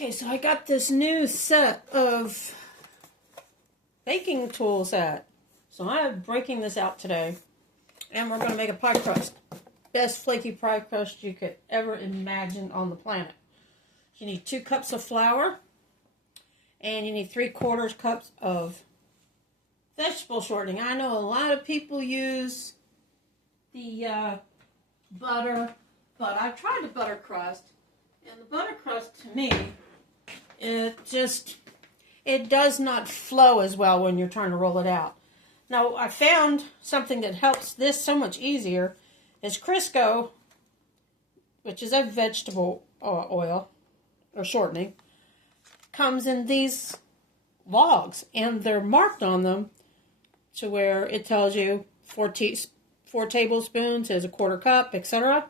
Okay, so I got this new set of baking tool set. So I'm breaking this out today. And we're going to make a pie crust. Best flaky pie crust you could ever imagine on the planet. You need 2 cups of flour. And you need 3/4 cups of vegetable shortening. I know a lot of people use the butter, but I've tried the butter crust. And the butter crust, to me, it does not flow as well when you're trying to roll it out. Now, I found something that helps this so much easier is Crisco, which is a vegetable oil or shortening, comes in these logs, and they're marked on them to where it tells you 4 tablespoons is 1/4 cup, etc.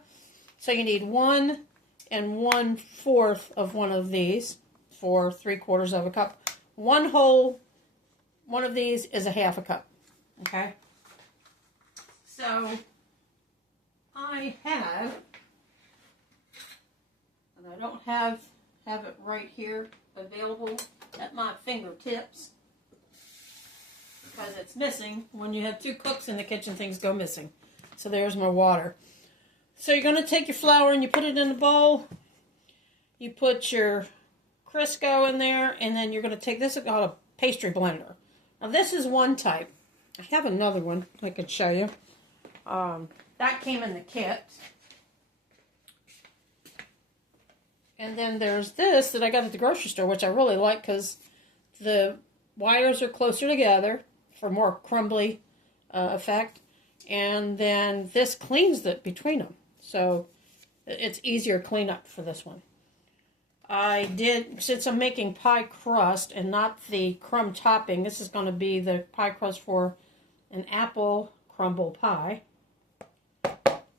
So you need 1 1/4 of one of these for 3/4 of a cup. One of these is 1/2 cup. Okay. So I have, and I don't have it right here available at my fingertips because it's missing. When you have 2 cooks in the kitchen, things go missing. So there's my water. So you're going to take your flour and you put it in a bowl. You put your Crisco in there, and then you're going to take this out a pastry blender. Now this is one type. I have another one I could show you. That came in the kit. And then there's this that I got at the grocery store, which I really like because the wires are closer together for more crumbly effect. And then this cleans it between them. So it's easier cleanup for this one. I did, since I'm making pie crust and not the crumb topping, this is going to be the pie crust for an apple crumble pie.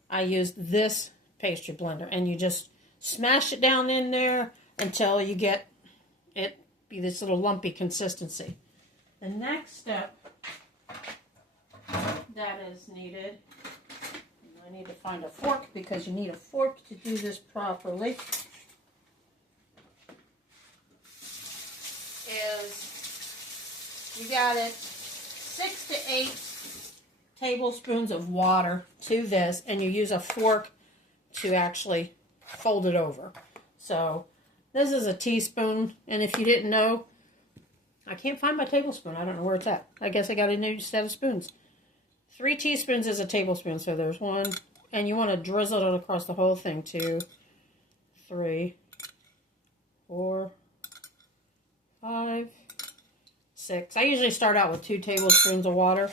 I used this pastry blender, and you just smash it down in there until you get it be this little lumpy consistency. The next step that is needed, I need to find a fork because you need a fork to do this properly, is you got it 6 to 8 tablespoons of water to this, and you use a fork to actually fold it over. So this is a teaspoon, and if you didn't know, I can't find my tablespoon. I don't know where it's at. I guess I got a new set of spoons. 3 teaspoons is a tablespoon, so there's 1, and you want to drizzle it across the whole thing. 2, 3, 4, 5, 6. I usually start out with 2 tablespoons of water.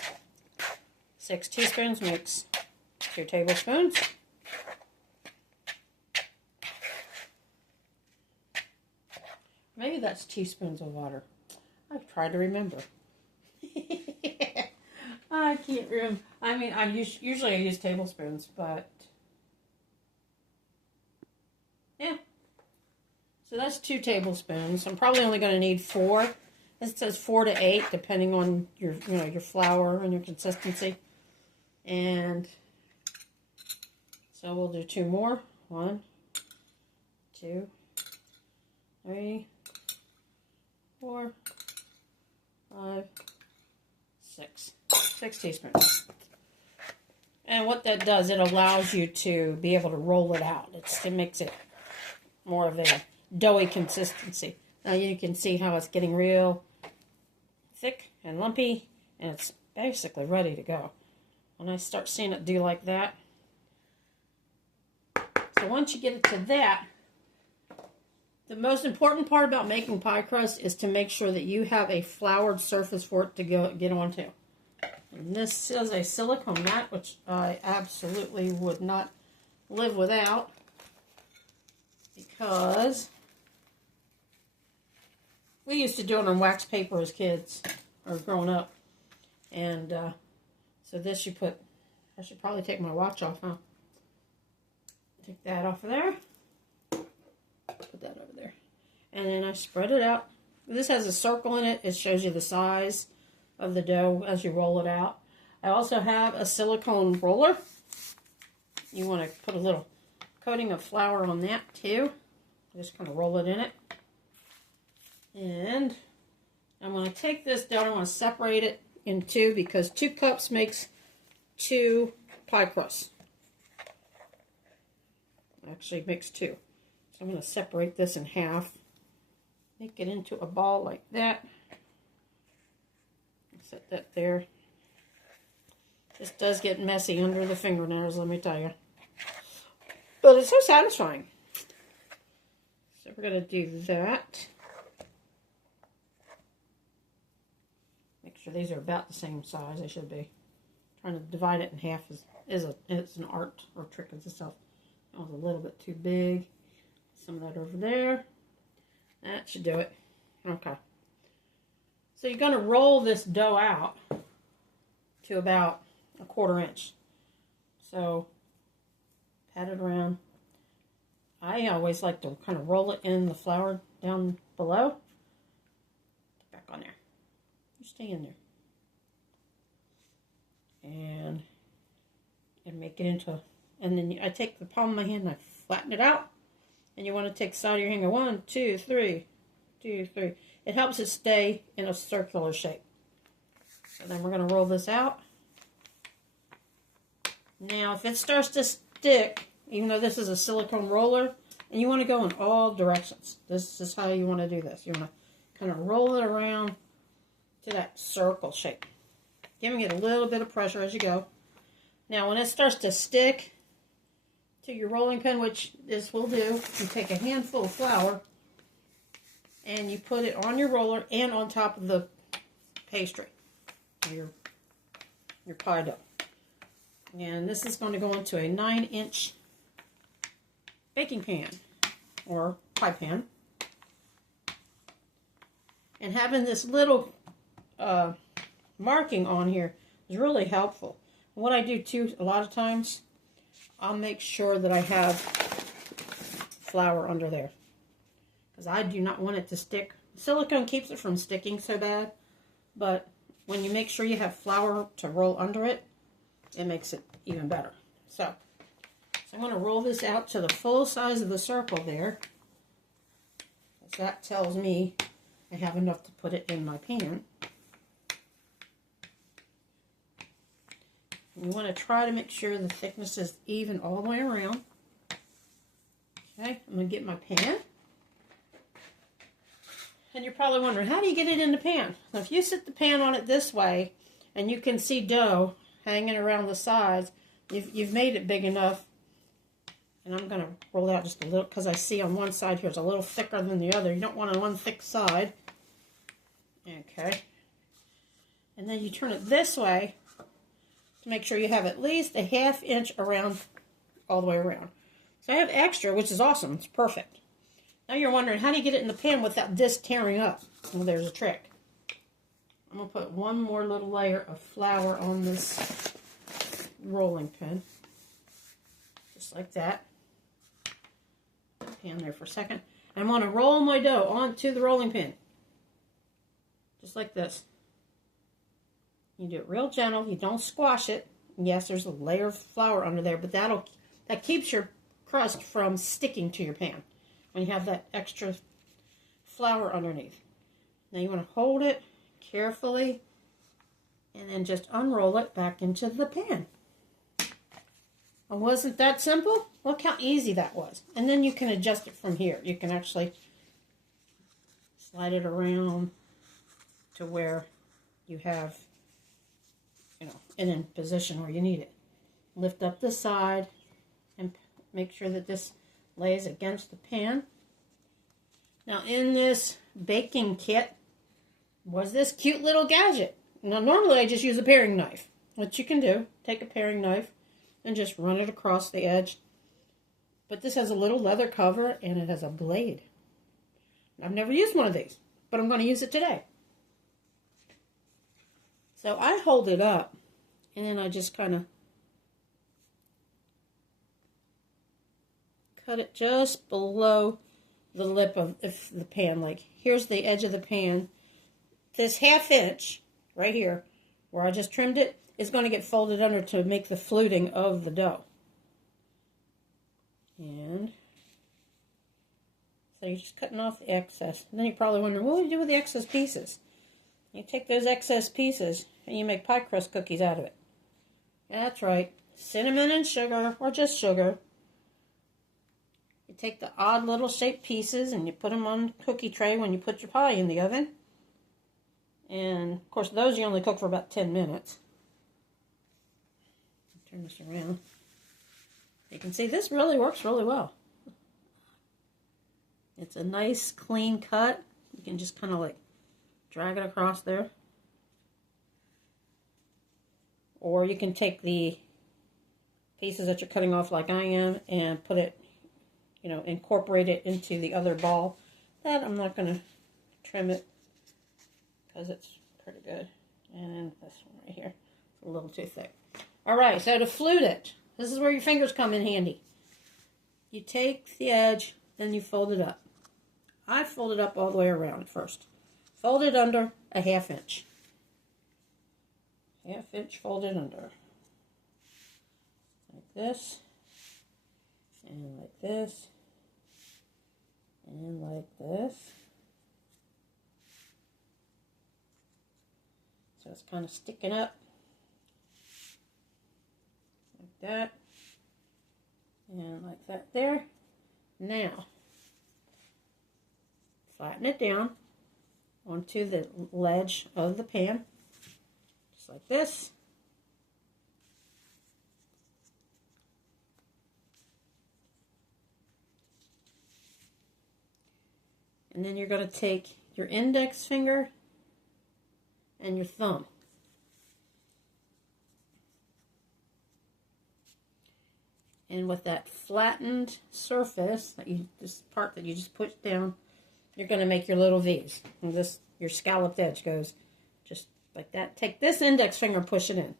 6 teaspoons makes 2 tablespoons. Maybe that's teaspoons of water. I've tried to remember. I can't remember. I mean, usually I use tablespoons, but yeah. So that's 2 tablespoons. I'm probably only going to need 4. It says 4 to 8, depending on your flour and your consistency. And so we'll do 2 more. 1, 2, 3, 4, 5, 6. 6 teaspoons. And what that does, it allows you to be able to roll it out. It makes it more of a doughy consistency. Now you can see how it's getting real thick and lumpy, and it's basically ready to go. When I start seeing it do like that. So once you get it to that, the most important part about making pie crust is to make sure that you have a floured surface for it to get onto. And this is a silicone mat, which I absolutely would not live without, because we used to do it on wax paper as kids, or growing up. And so this I should probably take my watch off, huh? Take that off of there. Put that over there. And then I spread it out. This has a circle in it. It shows you the size of the dough as you roll it out. I also have a silicone roller. You want to put a little coating of flour on that too. Just kind of roll it in it. And I'm going to take this down. I want to separate it in two because 2 cups makes 2 pie crusts. Actually makes 2. So I'm going to separate this in half. Make it into a ball like that. Set that there. This does get messy under the fingernails, let me tell you. But it's so satisfying. So we're going to do that. Make sure these are about the same size. They should be. Trying to divide it in half is an art or trick of itself. That was a little bit too big. Some of that over there. That should do it. Okay. So you're going to roll this dough out to about 1/4 inch. So pat it around. I always like to kind of roll it in the flour down below. Get back on there. You stay in there. And make it into, and then I take the palm of my hand and I flatten it out. And you want to take the side of your hand and go 1, 2, 3, 2, 3. It helps it stay in a circular shape. So then we're going to roll this out. Now, if it starts to stick, even though this is a silicone roller, and you want to go in all directions. This is how you want to do this. You want to kind of roll it around to that circle shape, giving it a little bit of pressure as you go. Now, when it starts to stick to your rolling pin, which this will do, you take a handful of flour and you put it on your roller and on top of the pastry, your pie dough. And this is going to go into a 9-inch baking pan or pie pan. And having this little marking on here is really helpful. And what I do too, a lot of times, I'll make sure that I have flour under there, because I do not want it to stick. Silicone keeps it from sticking so bad, but when you make sure you have flour to roll under it, it makes it even better. So I'm going to roll this out to the full size of the circle there. That tells me I have enough to put it in my pan. You want to try to make sure the thickness is even all the way around. Okay, I'm going to get my pan. And you're probably wondering, how do you get it in the pan? Now, if you sit the pan on it this way, and you can see dough hanging around the sides, you've made it big enough. And I'm going to roll out just a little, because I see on one side here it's a little thicker than the other. You don't want on one thick side. Okay. And then you turn it this way to make sure you have at least a 1/2 inch around, all the way around. So I have extra, which is awesome. It's perfect. Now you're wondering, how do you get it in the pan without this tearing up? Well, there's a trick. I'm going to put one more little layer of flour on this rolling pin. Just like that. Put the pan there for a second. I'm going to roll my dough onto the rolling pin. Just like this. You do it real gentle. You don't squash it. Yes, there's a layer of flour under there, but that keeps your crust from sticking to your pan when you have that extra flour underneath. Now you want to hold it carefully and then just unroll it back into the pan. And wasn't that simple? Look how easy that was. And then you can adjust it from here. You can actually slide it around to where you have, it in position where you need it. Lift up the side and make sure that this lays against the pan. Now in this baking kit was this cute little gadget. Now normally I just use a paring knife. What you can do, take a paring knife and just run it across the edge. But this has a little leather cover and it has a blade. I've never used one of these, but I'm going to use it today. So I hold it up and then I just kind of cut it just below the lip of the pan. Like, here's the edge of the pan. This 1/2 inch right here, where I just trimmed it, is going to get folded under to make the fluting of the dough. And So you're just cutting off the excess. And then you're probably wondering, what do you do with the excess pieces? You take those excess pieces and you make pie crust cookies out of it. That's right. Cinnamon and sugar, or just sugar. You take the odd little shaped pieces and you put them on a cookie tray when you put your pie in the oven. And, of course, those you only cook for about 10 minutes. Turn this around. You can see this really works really well. It's a nice, clean cut. You can just kind of like drag it across there. Or you can take the pieces that you're cutting off like I am and put it, you know, incorporate it into the other ball. That I'm not going to trim it because it's pretty good. And this one right here, it's a little too thick. All right, so to flute it, this is where your fingers come in handy. You take the edge, then you fold it up. I fold it up all the way around first. Fold it under a 1/2 inch. 1/2 inch folded under. Like this. And like this. And like this. So it's kind of sticking up. Like that. And like that there. Now, flatten it down onto the ledge of the pan, just like this. And then you're going to take your index finger and your thumb. And with that flattened surface, this part that you just push down, you're going to make your little V's. And this, your scalloped edge goes just like that. Take this index finger and push it in.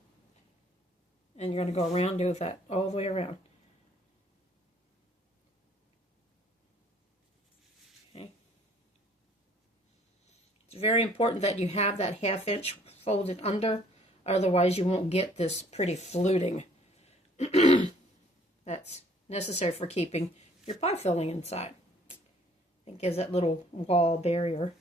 And you're going to go around, do that all the way around. Okay. It's very important that you have that 1/2 inch folded under, otherwise you won't get this pretty fluting. That's necessary for keeping your pie filling inside. It gives that little wall barrier.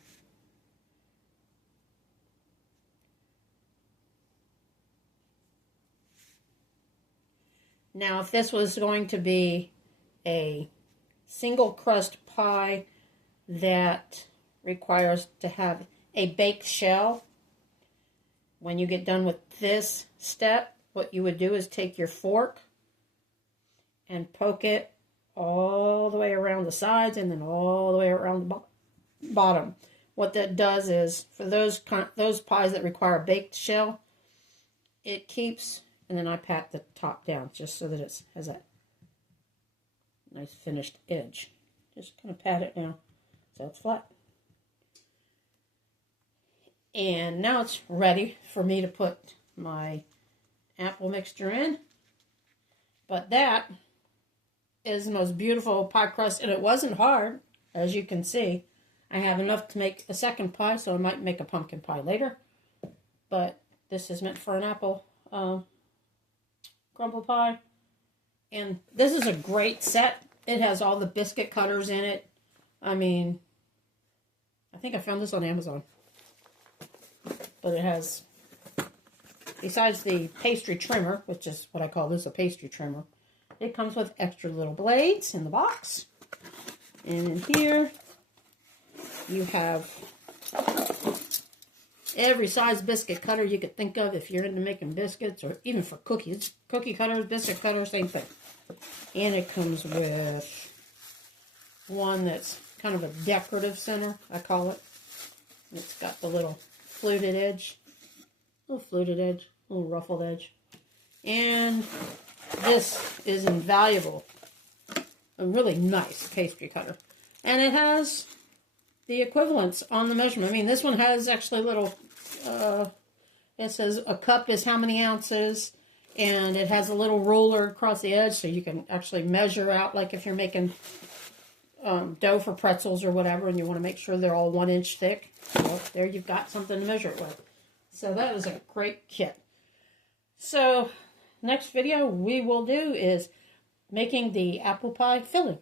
Now, if this was going to be a single crust pie that requires to have a baked shell, when you get done with this step, what you would do is take your fork and poke it all the way around the sides and then all the way around the bottom. What that does is, for those pies that require a baked shell, it keeps, and then I pat the top down just so that it has that nice finished edge. Just kind of pat it down so it's flat. And now it's ready for me to put my apple mixture in. But that is the most beautiful pie crust, and it wasn't hard, as you can see. I have enough to make a second pie, so I might make a pumpkin pie later. But this is meant for an apple crumble pie. And this is a great set. It has all the biscuit cutters in it. I mean, I think I found this on Amazon. But it has, besides the pastry trimmer, which is what I call this, a pastry trimmer, it comes with extra little blades in the box. And in here, you have every size biscuit cutter you could think of if you're into making biscuits, or even for cookies. Cookie cutters, biscuit cutters, same thing. And it comes with one that's kind of a decorative center, I call it. It's got the little fluted edge, little ruffled edge. And this is invaluable. A really nice pastry cutter. And it has the equivalents on the measurement. I mean, this one has actually little, it says a cup is how many ounces, and it has a little ruler across the edge so you can actually measure out, like if you're making dough for pretzels or whatever, and you want to make sure they're all 1 inch thick. Well, there you've got something to measure it with. So that is a great kit. So next video we will do is making the apple pie filling.